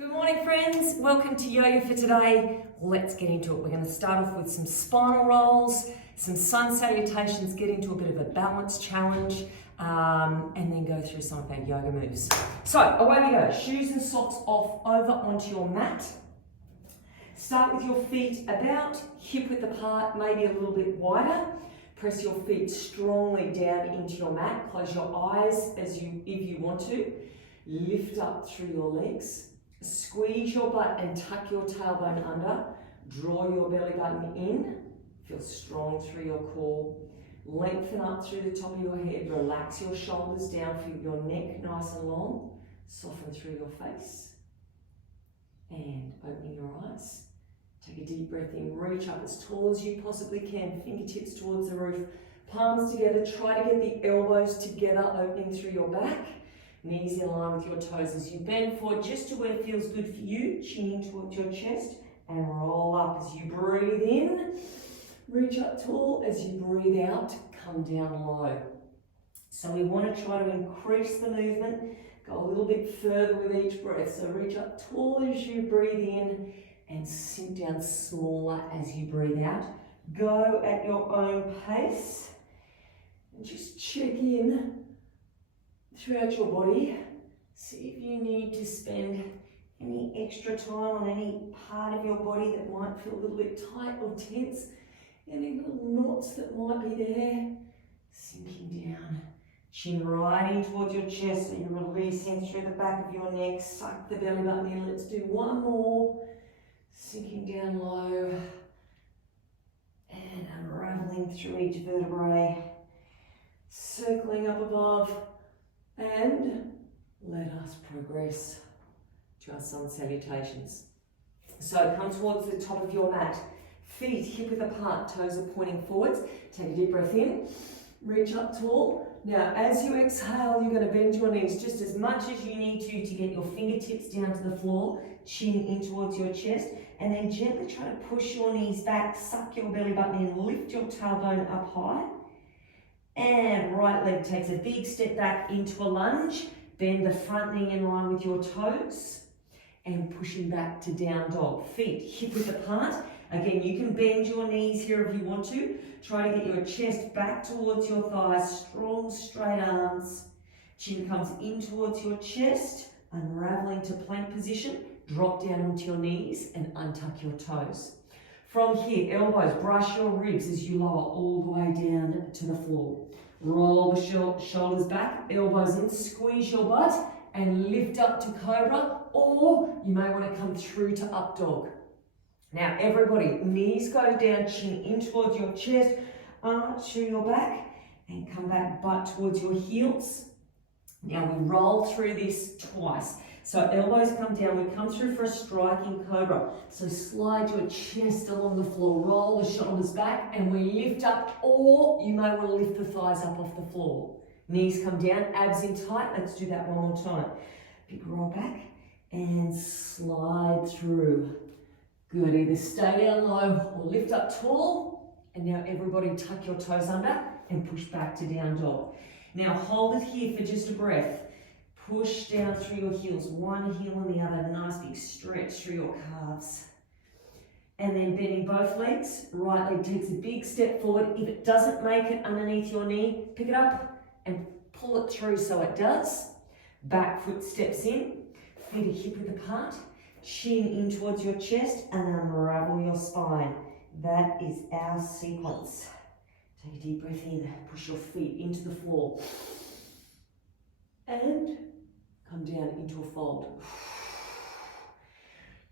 Good morning, friends. Welcome to Yoga for today. Let's get into it. We're going to start off with some spinal rolls, some sun salutations, get into a bit of a balance challenge, and then go through some of our yoga moves. So away we go. Shoes and socks off, over onto your mat. Start with your feet about hip width apart, maybe a little bit wider. Press your feet strongly down into your mat. Close your eyes if you want to. Lift up through your legs. Squeeze your butt and tuck your tailbone under. Draw your belly button in. Feel strong through your core. Lengthen up through the top of your head. Relax your shoulders down. Feel your neck nice and long. Soften through your face. And opening your eyes. Take a deep breath in. Reach up as tall as you possibly can. Fingertips towards the roof. Palms together. Try to get the elbows together, opening through your back. Knees in line with your toes as you bend forward just to where it feels good for you. Chin in towards your chest and roll up as you breathe in. Reach up tall. As you breathe out, come down low. So we want to try to increase the movement. Go a little bit further with each breath. So reach up tall as you breathe in and sink down smaller as you breathe out. Go at your own pace and just check in throughout your body. See if you need to spend any extra time on any part of your body that might feel a little bit tight or tense. Any little knots that might be there. Sinking down. Chin right in towards your chest, so you're releasing through the back of your neck. Suck the belly button in. Let's do one more. Sinking down low. And unraveling through each vertebrae. Circling up above. And let us progress to our sun salutations. So come towards the top of your mat. Feet hip width apart, toes are pointing forwards. Take a deep breath in. Reach up tall. Now, as you exhale, you're going to bend your knees just as much as you need to get your fingertips down to the floor, chin in towards your chest, and then gently try to push your knees back, suck your belly button in, lift your tailbone up high. And right leg takes a big step back into a lunge. Bend the front knee in line with your toes. And pushing back to down dog. Feet hip width apart. Again, you can bend your knees here if you want to. Try to get your chest back towards your thighs. Strong, straight arms. Chin comes in towards your chest. Unraveling to plank position. Drop down onto your knees and untuck your toes. From here, elbows brush your ribs as you lower all the way down to the floor. Roll the shoulders back, elbows in, squeeze your butt and lift up to cobra, or you may want to come through to up dog. Now everybody, knees go down, chin in towards your chest, arch through your back and come back butt towards your heels. Now we roll through this twice. So elbows come down, we come through for a striking cobra. So slide your chest along the floor, roll the shoulders back, and we lift up, or you may want to lift the thighs up off the floor. Knees come down, abs in tight. Let's do that one more time. Big roll back and slide through. Good, either stay down low or lift up tall. And now everybody tuck your toes under and push back to down dog. Now hold it here for just a breath. Push down through your heels, one heel and the other, nice big stretch through your calves. And then bending both legs, right leg takes a big step forward. If it doesn't make it underneath your knee, pick it up and pull it through so it does. Back foot steps in, feet are hip width apart, chin in towards your chest and unravel your spine. That is our sequence. Take a deep breath in, push your feet into the floor. And come down into a fold.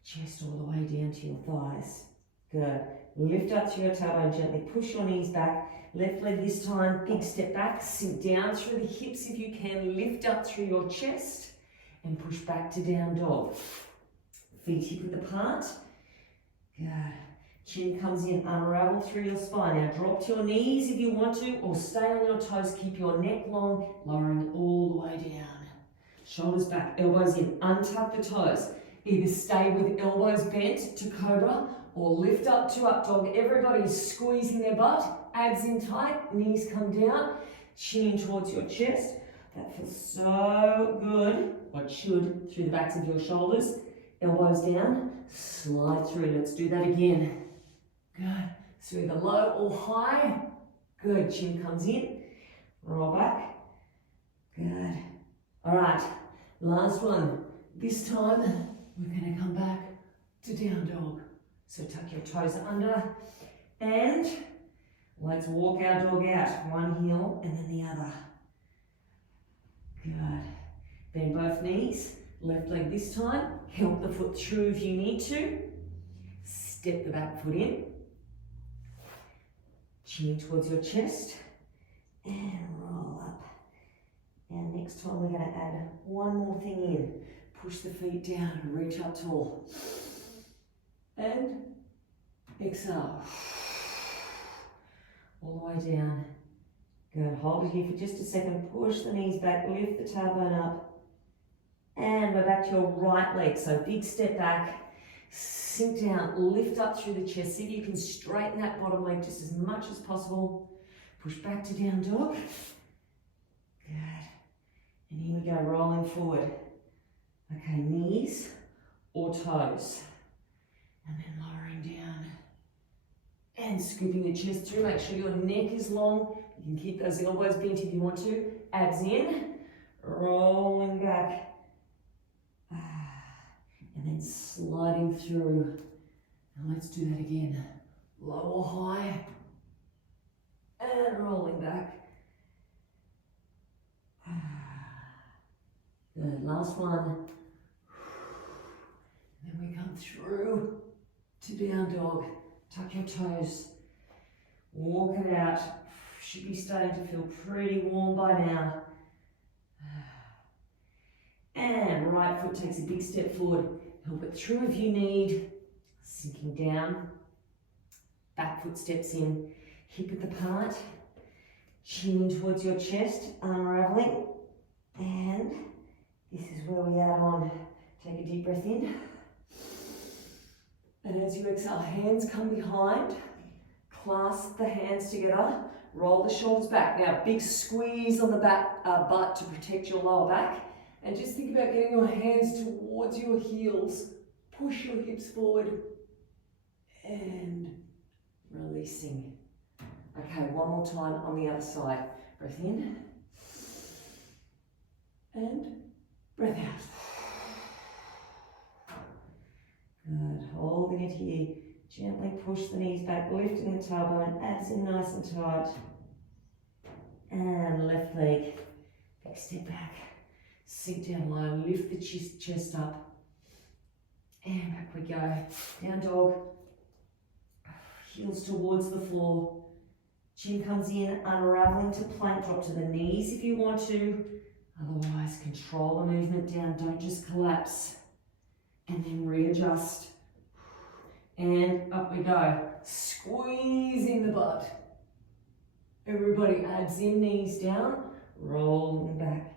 Chest all the way down to your thighs. Good. Lift up to your tailbone gently. Push your knees back. Left leg this time. Big step back. Sink down through the hips if you can. Lift up through your chest. And push back to down dog. Feet hip width apart. Good. Chin comes in. Unravel through your spine. Now drop to your knees if you want to. Or stay on your toes. Keep your neck long. Lowering all the way down. Shoulders back, elbows in, untuck the toes. Either stay with elbows bent to cobra or lift up to up dog. Everybody is squeezing their butt, abs in tight, knees come down, chin in towards your chest. That feels so good, or it should, through the backs of your shoulders. elbows down, slide through. Let's do that again. Good. So either low or high. Good. Chin comes in. Roll back. Good. All right. Last one. This time, we're going to come back to down dog. So tuck your toes under and let's walk our dog out. One heel and then the other. Good. Bend both knees. Left leg this time. Help the foot through if you need to. Step the back foot in. Chin towards your chest. And roll up. And next time we're going to add one more thing in. Push the feet down and reach up tall. And exhale. All the way down. Good. Hold it here for just a second. Push the knees back. Lift the tailbone up. And we're back to your right leg. So big step back. Sink down. Lift up through the chest. See if you can straighten that bottom leg just as much as possible. Push back to down dog. Good. And here we go. Rolling forward. Okay, knees or toes. And then lowering down. And scooping the chest through. Make sure your neck is long. You can keep those elbows bent if you want to. Abs in. Rolling back. And then sliding through. And let's do that again. Low or high. And rolling back. Good. Last one. Then we come through to down dog. Tuck your toes. Walk it out. Should be starting to feel pretty warm by now. And right foot takes a big step forward. Help it through if you need. Sinking down. Back foot steps in. Hip width apart. Chin towards your chest. Unraveling. And this is where we add on. Take a deep breath in. And as you exhale, hands come behind. Clasp the hands together. Roll the shoulders back. Now, big squeeze on the back butt to protect your lower back. And just think about getting your hands towards your heels. Push your hips forward. And releasing. Okay, one more time on the other side. Breath in. And breath out. Good. Holding it here. Gently push the knees back, lifting the tailbone, abs in nice and tight. And left leg. Big step back. Sink down low, lift the chest up. And back we go. Down dog. Heels towards the floor. Chin comes in, unraveling to plank. Drop to the knees if you want to. Otherwise, control the movement down. Don't just collapse. And then readjust. And up we go. Squeezing the butt. Everybody abs in, knees down. Rolling back.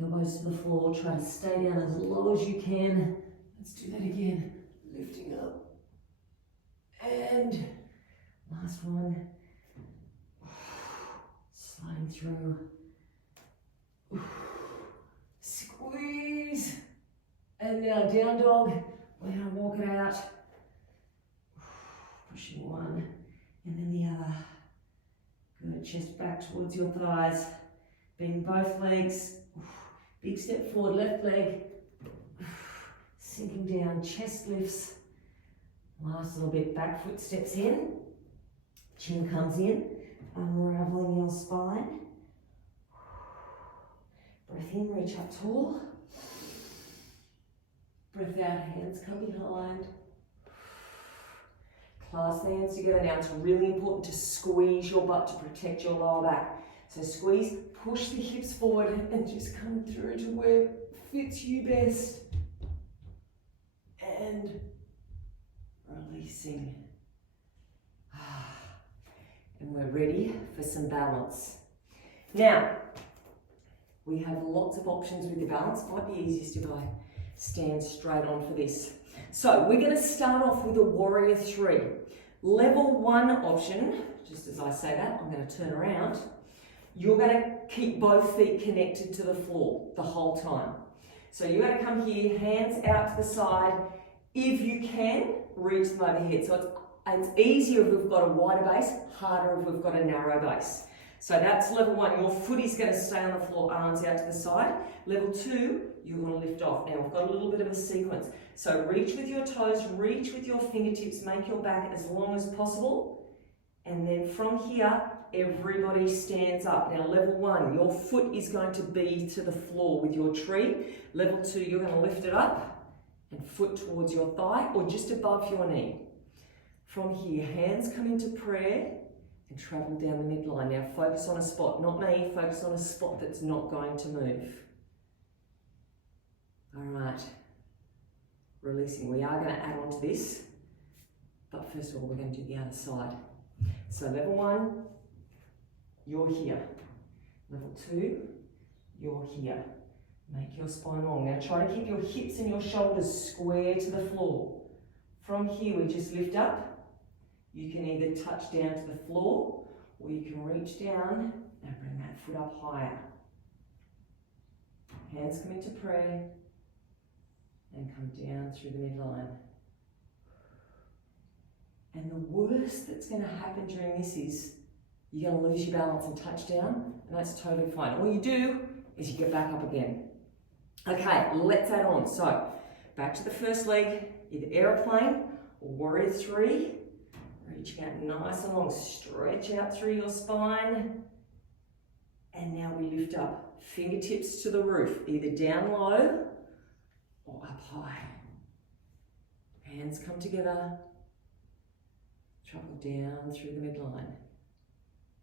Elbows to the floor. Try to stay down as low as you can. Let's do that again. Lifting up. And last one. Sliding through. Squeeze. And now down dog. We're going to walk it out. Pushing one and then the other. Good. Chest back towards your thighs. Bend both legs. Big step forward, left leg. Sinking down, chest lifts. Last little bit, back foot steps in. Chin comes in. Unraveling your spine. Breath in, reach up tall. Breath out, hands come behind. Clasp the hands together. Now it's really important to squeeze your butt to protect your lower back. So squeeze, push the hips forward and just come through to where fits you best. And releasing. And we're ready for some balance. Now, we have lots of options with the balance. Might be easiest if I stand straight on for this. So we're going to start off with a warrior 3. Level 1 option, just as I say that, I'm going to turn around. You're going to keep both feet connected to the floor the whole time. So you're going to come here, hands out to the side. If you can, reach them overhead. So it's easier if we've got a wider base, harder if we've got a narrow base. So that's level 1. Your foot is going to stay on the floor, arms out to the side. Level 2, you want to lift off. Now we've got a little bit of a sequence. So reach with your toes, reach with your fingertips, make your back as long as possible. And then from here, everybody stands up. Now level 1, your foot is going to be to the floor with your tree. Level 2, you're going to lift it up and foot towards your thigh or just above your knee. From here, hands come into prayer and travel down the midline. Now focus on a spot, not me, focus on a spot that's not going to move. All right, releasing. We are going to add on to this, but first of all, we're going to do the other side. So level 1, you're here. Level 2, you're here. Make your spine long. Now try to keep your hips and your shoulders square to the floor. From here, we just lift up. You can either touch down to the floor or you can reach down and bring that foot up higher. Hands come into prayer and come down through the midline. And the worst that's going to happen during this is you're going to lose your balance and touch down, and that's totally fine. All you do is you get back up again. Okay, let's add on. So back to the first leg, either aeroplane or warrior 3. Reaching out nice and long, stretch out through your spine. And now we lift up, fingertips to the roof, either down low or up high. Hands come together, travel down through the midline.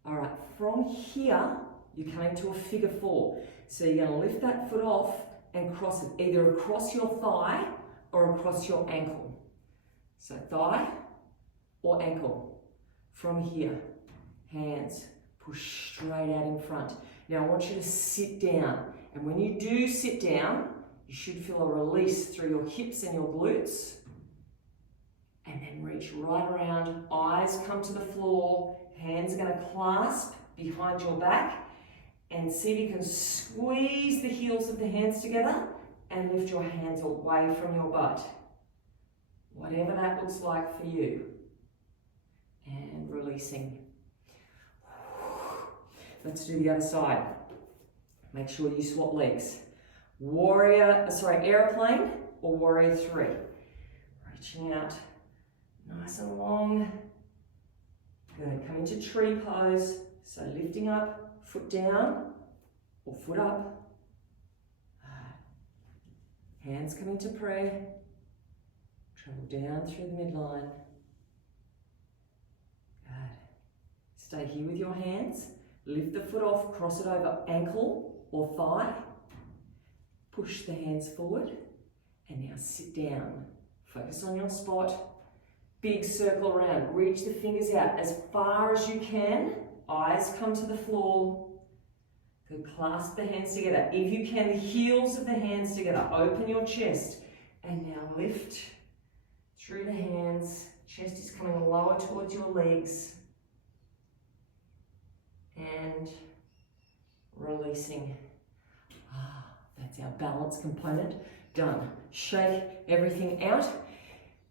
All right, from here, you're coming to a figure 4. So you're going to lift that foot off and cross it, either across your thigh or across your ankle. So thigh or ankle. From here, hands push straight out in front. Now I want you to sit down, and when you do sit down, you should feel a release through your hips and your glutes, and then reach right around, eyes come to the floor, hands are going to clasp behind your back, and see if you can squeeze the heels of the hands together and lift your hands away from your butt. Whatever that looks like for you. And releasing. Let's do the other side. Make sure you swap legs. Airplane or warrior 3. Reaching out nice and long. Good. Come into tree pose. So lifting up, foot down or foot up. Hands come into prayer. Travel down through the midline. Good. Stay here with your hands. Lift the foot off, cross it over ankle or thigh. Push the hands forward. And now sit down. Focus on your spot. Big circle around. Reach the fingers out as far as you can. Eyes come to the floor. Good. Clasp the hands together. If you can, the heels of the hands together. Open your chest. And now lift through the hands. Chest is coming lower towards your legs. And releasing. That's our balance component. Done. Shake everything out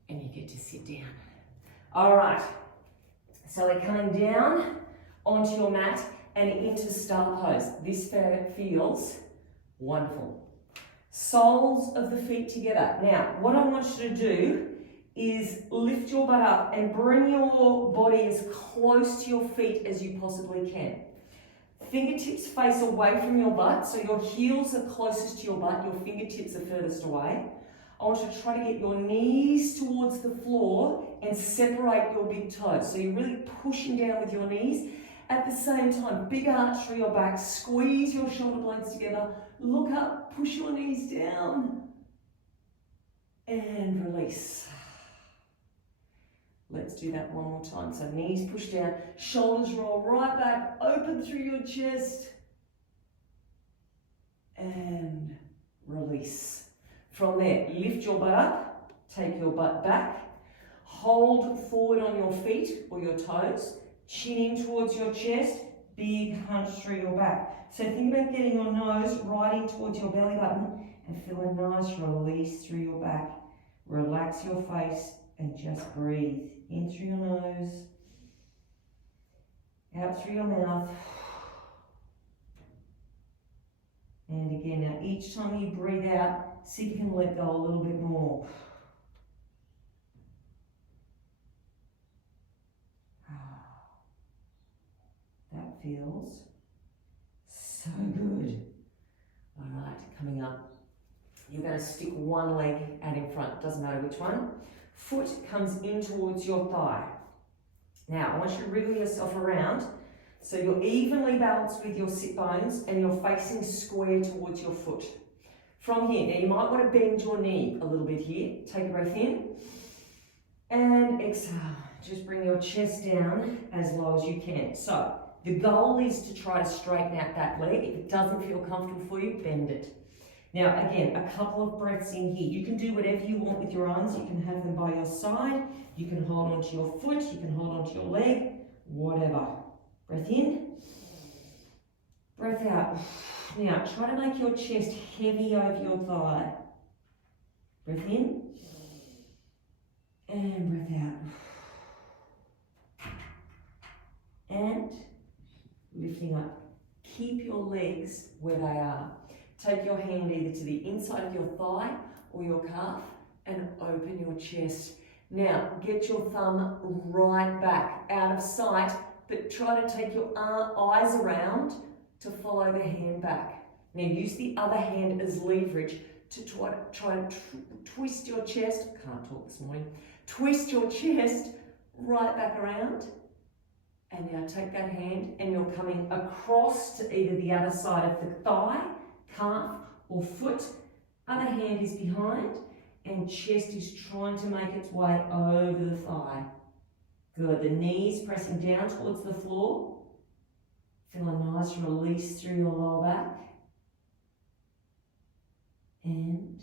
and you get to sit down. All right. So we're coming down onto your mat and into star pose. This feels wonderful. Soles of the feet together. Now, what I want you to do is lift your butt up and bring your body as close to your feet as you possibly can. Fingertips face away from your butt, so your heels are closest to your butt, your fingertips are furthest away. I want you to try to get your knees towards the floor and separate your big toes. So you're really pushing down with your knees. At the same time, big arch through your back, squeeze your shoulder blades together, look up, push your knees down, and release. Let's do that one more time. So knees push down, shoulders roll right back, open through your chest, and release. From there, lift your butt up, take your butt back, hold forward on your feet or your toes, chin in towards your chest, big hunch through your back. So think about getting your nose right in towards your belly button and feel a nice release through your back. Relax your face and just breathe. In through your nose, out through your mouth. And again, now each time you breathe out, see if you can let go a little bit more. That feels so good. All right, coming up. You're going to stick one leg out in front, doesn't matter which one. Foot comes in towards your thigh. Now, I want you to wriggle yourself around so you're evenly balanced with your sit bones and you're facing square towards your foot. From here, now you might want to bend your knee a little bit here. Take a breath in and exhale. Just bring your chest down as low as you can. So, the goal is to try to straighten out that leg. If it doesn't feel comfortable for you, bend it. Now again, a couple of breaths in here. You can do whatever you want with your arms. You can have them by your side. You can hold onto your foot. You can hold onto your leg. Whatever. Breath in. Breath out. Now try to make your chest heavy over your thigh. Breath in. And breath out. And lifting up. Keep your legs where they are. Take your hand either to the inside of your thigh or your calf and open your chest. Now, get your thumb right back out of sight, but try to take your eyes around to follow the hand back. Now, use the other hand as leverage to try to twist your chest. Can't talk this morning. Twist your chest right back around. And now take that hand and you're coming across to either the other side of the thigh, calf or foot. Other hand is behind and chest is trying to make its way over the thigh. Good. The knees pressing down towards the floor. Feel a nice release through your lower back. And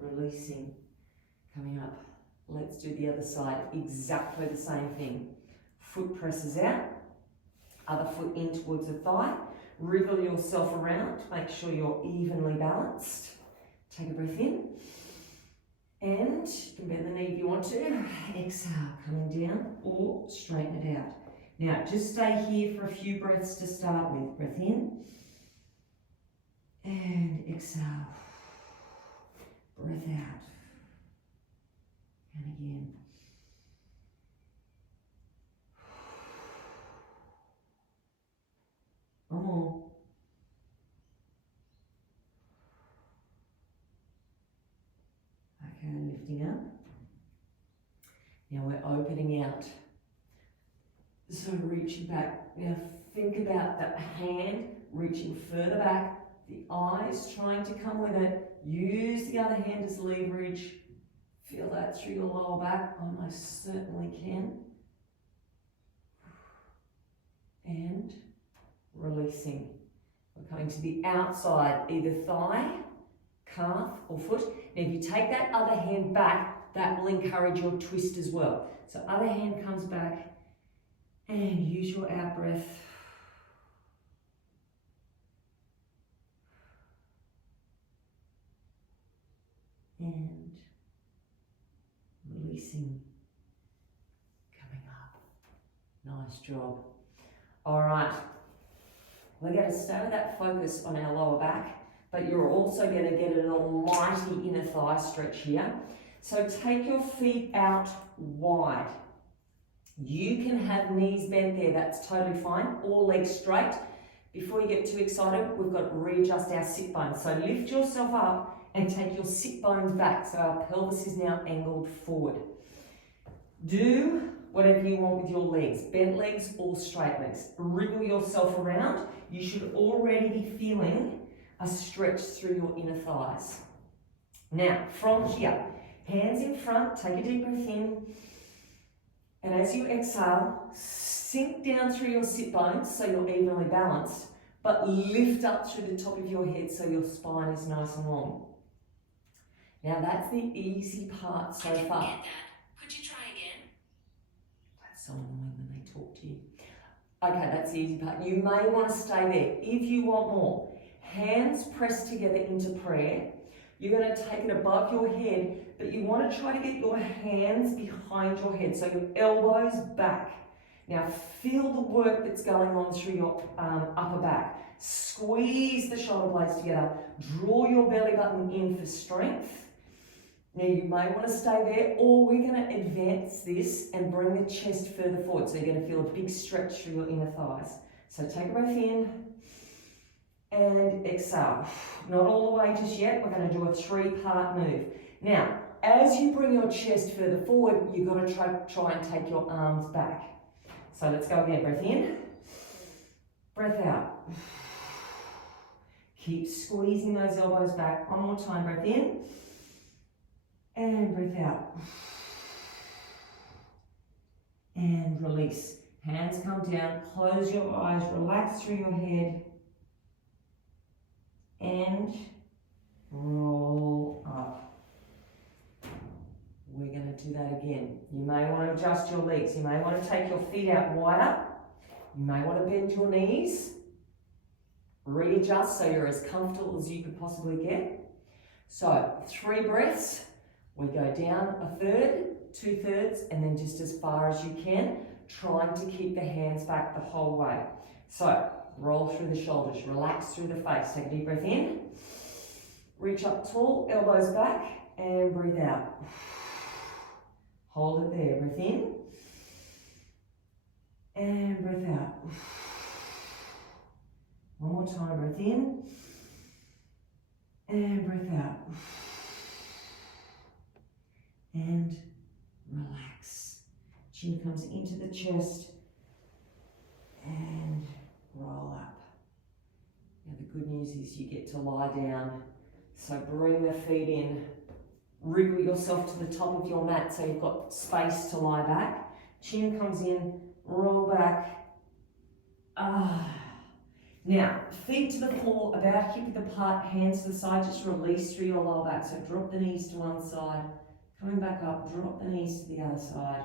releasing. Coming up. Let's do the other side. Exactly the same thing. Foot presses out. Other foot in towards the thigh. Wriggle yourself around, make sure you're evenly balanced. Take a breath in. And you can bend the knee if you want to. Exhale, coming down or straighten it out. Now, just stay here for a few breaths to start with. Breath in. And exhale. Breath out. And again. One more. Okay, lifting up. Now we're opening out. So reaching back. Now think about that hand reaching further back. The eyes trying to come with it. Use the other hand as leverage. Feel that through your lower back. I most certainly can. And releasing. We're coming to the outside, either thigh, calf or foot. Now if you take that other hand back, that will encourage your twist as well. So other hand comes back and use your out breath. And releasing. Coming up. Nice job. All right. We're going to stay with that focus on our lower back, but you're also going to get an almighty inner thigh stretch here. So take your feet out wide. You can have knees bent there, that's totally fine, or legs straight. Before you get too excited, we've got to readjust our sit bones. So lift yourself up and take your sit bones back, so our pelvis is now angled forward. Do whatever you want with your legs, bent legs or straight legs. Wriggle yourself around. You should already be feeling a stretch through your inner thighs. Now, from here, hands in front, take a deep breath in. And as you exhale, sink down through your sit bones so you're evenly balanced, but lift up through the top of your head so your spine is nice and long. Now that's the easy part so far. Get that. Could you try again? That's so annoying when they talk to you. Okay, that's the easy part. You may want to stay there. If you want more, hands pressed together into prayer. You're going to take it above your head, but you want to try to get your hands behind your head, so your elbows back. Now feel the work that's going on through your upper back. Squeeze the shoulder blades together. Draw your belly button in for strength. Now you may want to stay there, or we're going to advance this and bring the chest further forward. So you're going to feel a big stretch through your inner thighs. So take a breath in and exhale. Not all the way just yet. We're going to do a 3-part move. Now, as you bring your chest further forward, you've got to try and take your arms back. So let's go again. Breath in, breath out. Keep squeezing those elbows back. One more time. Breath in and breath out. And release. Hands come down. Close your eyes. Relax through your head. And roll up. We're going to do that again. You may want to adjust your legs. You may want to take your feet out wider. You may want to bend your knees. Readjust so you're as comfortable as you could possibly get. So 3 breaths. We go down 1/3, 2/3, and then just as far as you can, trying to keep the hands back the whole way. So roll through the shoulders, relax through the face. Take a deep breath in. Reach up tall, elbows back, and breathe out. Hold it there. Breath in. And breath out. One more time. Breath in. And breath out. And relax. Chin comes into the chest. And roll up. Now the good news is you get to lie down. So bring the feet in. Wriggle yourself to the top of your mat so you've got space to lie back. Chin comes in, roll back. Now, feet to the floor, about hip width apart, hands to the side, just release through your lower back. So drop the knees to one side, coming back up, drop the knees to the other side.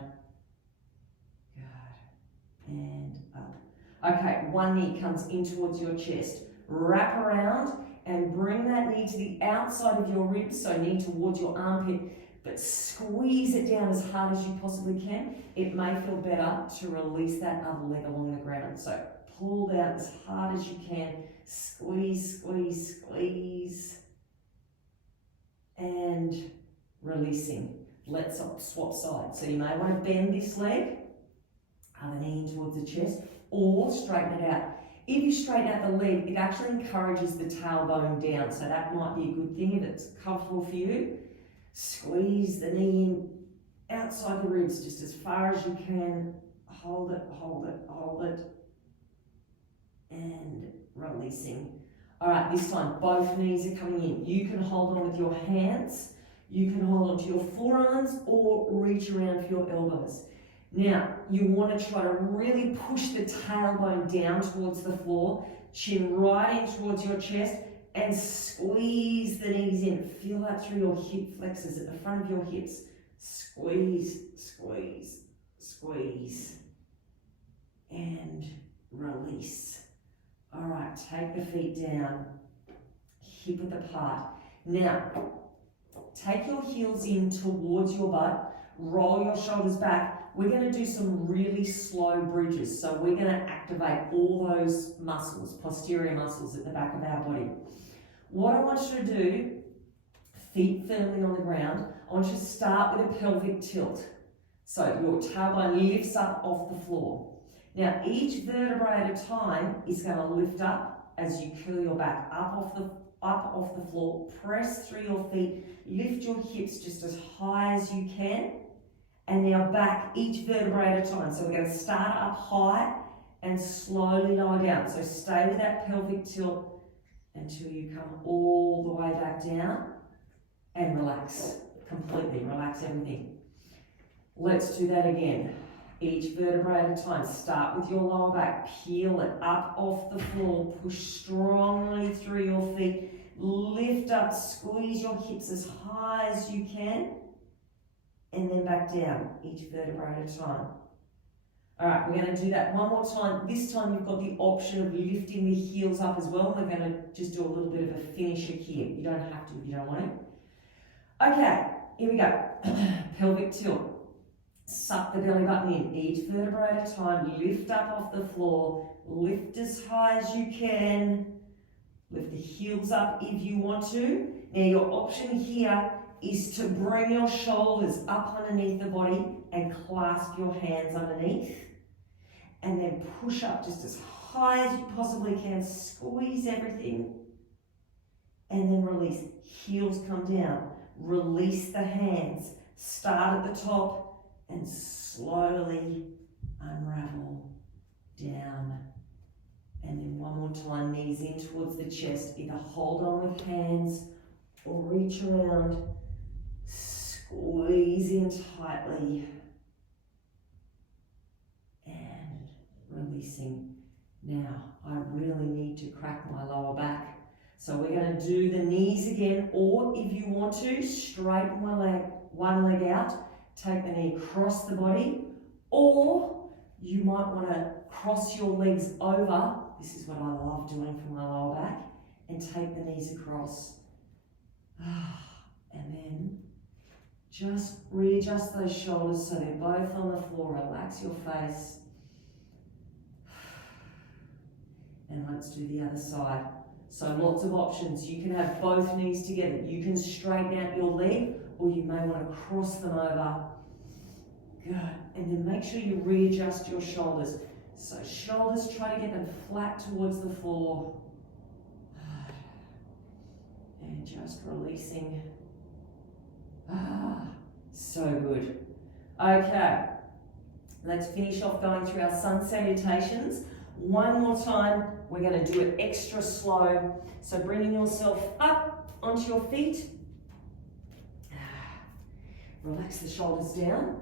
Good. And up. Okay, one knee comes in towards your chest. Wrap around and bring that knee to the outside of your ribs, so knee towards your armpit, but squeeze it down as hard as you possibly can. It may feel better to release that other leg along the ground. So pull down as hard as you can. Squeeze, squeeze, squeeze. And releasing. Let's swap sides. So you may want to bend this leg, other knee in towards the chest, or straighten it out. If you straighten out the leg, it actually encourages the tailbone down, so that might be a good thing if it's comfortable for you. Squeeze the knee in outside the ribs just as far as you can. Hold it, hold it, hold it. And releasing. All right, this time both knees are coming in. You can hold on with your hands, you can hold on to your forearms, or reach around for your elbows. Now, you want to try to really push the tailbone down towards the floor, chin right in towards your chest, and squeeze the knees in. Feel that through your hip flexors at the front of your hips. Squeeze, squeeze, squeeze, and release. All right, take the feet down, hip width apart. Now, take your heels in towards your butt, roll your shoulders back. We're going to do some really slow bridges. So we're going to activate all those muscles, posterior muscles at the back of our body. What I want you to do, feet firmly on the ground, I want you to start with a pelvic tilt. So your tailbone lifts up off the floor. Now each vertebrae at a time is going to lift up as you curl your back up off the floor. Press through your feet, lift your hips just as high as you can. And now back each vertebrae at a time. So we're going to start up high and slowly lower down. So stay with that pelvic tilt until you come all the way back down and relax completely. Relax everything. Let's do that again. Each vertebrae at a time. Start with your lower back. Peel it up off the floor. Push strongly through your feet. Lift up. Squeeze your hips as high as you can. And then back down, each vertebrae at a time. All right, we're going to do that one more time. This time you've got the option of lifting the heels up as well. We're going to just do a little bit of a finisher here. You don't have to if you don't want to. Okay, here we go. Pelvic tilt. Suck the belly button in. Each vertebra at a time. Lift up off the floor. Lift as high as you can. Lift the heels up if you want to. Now your option here is to bring your shoulders up underneath the body and clasp your hands underneath. And then push up just as high as you possibly can. Squeeze everything. And then release. Heels come down. Release the hands. Start at the top and slowly unravel down. And then one more time, knees in towards the chest. Either hold on with hands or reach around. Squeeze in tightly. And releasing. Now, I really need to crack my lower back. So we're going to do the knees again, or if you want to, straighten one leg out, take the knee across the body, or you might want to cross your legs over. This is what I love doing for my lower back, and take the knees across. And then just readjust those shoulders so they're both on the floor. Relax your face. And let's do the other side. So lots of options. You can have both knees together. You can straighten out your leg, or you may want to cross them over. Good. And then make sure you readjust your shoulders. So shoulders, try to get them flat towards the floor. And just releasing. So good. Okay. Let's finish off going through our sun salutations. One more time, we're going to do it extra slow. So bringing yourself up onto your feet. Relax the shoulders down.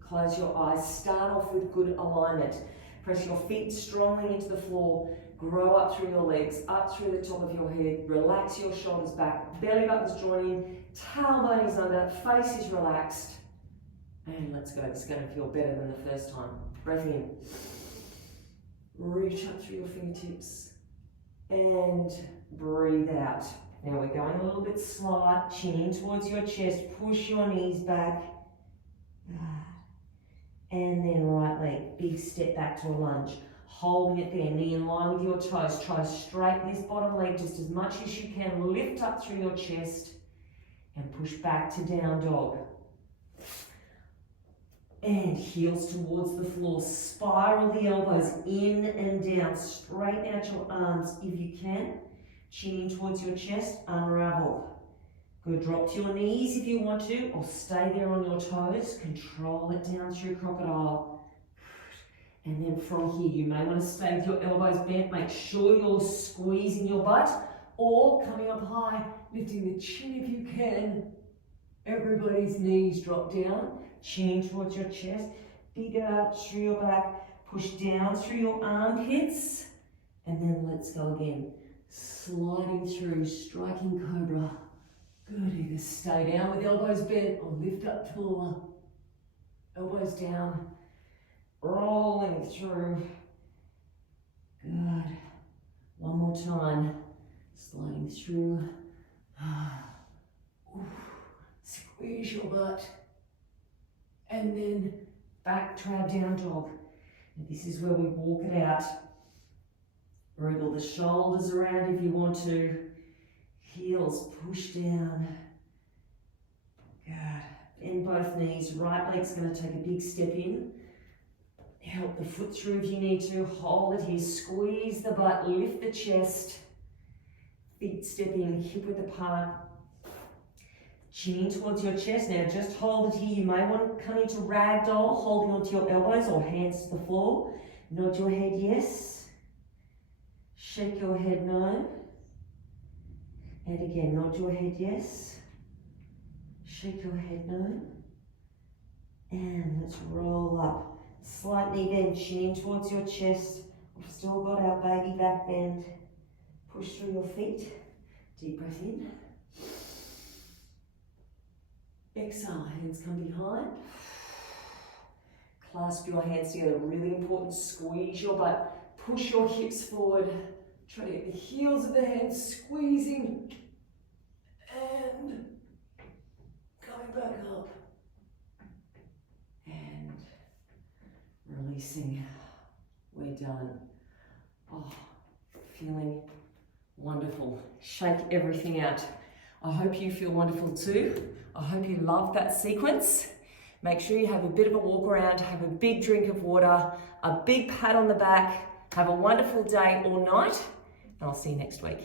Close your eyes. Start off with good alignment. Press your feet strongly into the floor. Grow up through your legs, up through the top of your head. Relax your shoulders back. Belly button's drawn in. Tailbone is under. Face is relaxed. And let's go. It's going to feel better than the first time. Breath in. Reach up through your fingertips. And breathe out. Now we're going a little bit slower. Chin in towards your chest. Push your knees back. And then right leg. Big step back to a lunge. Holding it there. Knee in line with your toes. Try to straighten this bottom leg just as much as you can. Lift up through your chest. And push back to down dog. And heels towards the floor. Spiral the elbows in and down. Straighten out your arms if you can. Chin in towards your chest. Unravel. Good. Drop to your knees if you want to, or stay there on your toes. Control it down through crocodile. And then from here, you may want to stay with your elbows bent. Make sure you're squeezing your butt, or coming up high, lifting the chin if you can. Everybody's knees drop down. Chin in towards your chest. Big arch through your back. Push down through your armpits. And then let's go again. Sliding through, striking cobra. Good. Either stay down with elbows bent or lift up taller. Elbows down. Rolling through. Good. One more time. Sliding through. Squeeze your butt. And then back to our down dog. And this is where we walk it out. Wriggle the shoulders around if you want to. Heels push down. Good. Bend both knees. Right leg's going to take a big step in. Help the foot through if you need to. Hold it here. Squeeze the butt. Lift the chest. Feet step in. Hip width apart. Chin in towards your chest. Now just hold it here. You may want to come into ragdoll, holding onto your elbows or hands to the floor. Nod your head yes. Shake your head no. And again, nod your head yes. Shake your head no. And let's roll up. Slight knee bend, chin in towards your chest. We've still got our baby back bend. Push through your feet. Deep breath in. Exhale, hands come behind. Clasp your hands together, really important. Squeeze your butt, push your hips forward. Try to get the heels of the hands squeezing and coming back up. And releasing. We're done. Oh, feeling wonderful. Shake everything out. I hope you feel wonderful too. I hope you love that sequence. Make sure you have a bit of a walk around, have a big drink of water, a big pat on the back. Have a wonderful day or night, and I'll see you next week.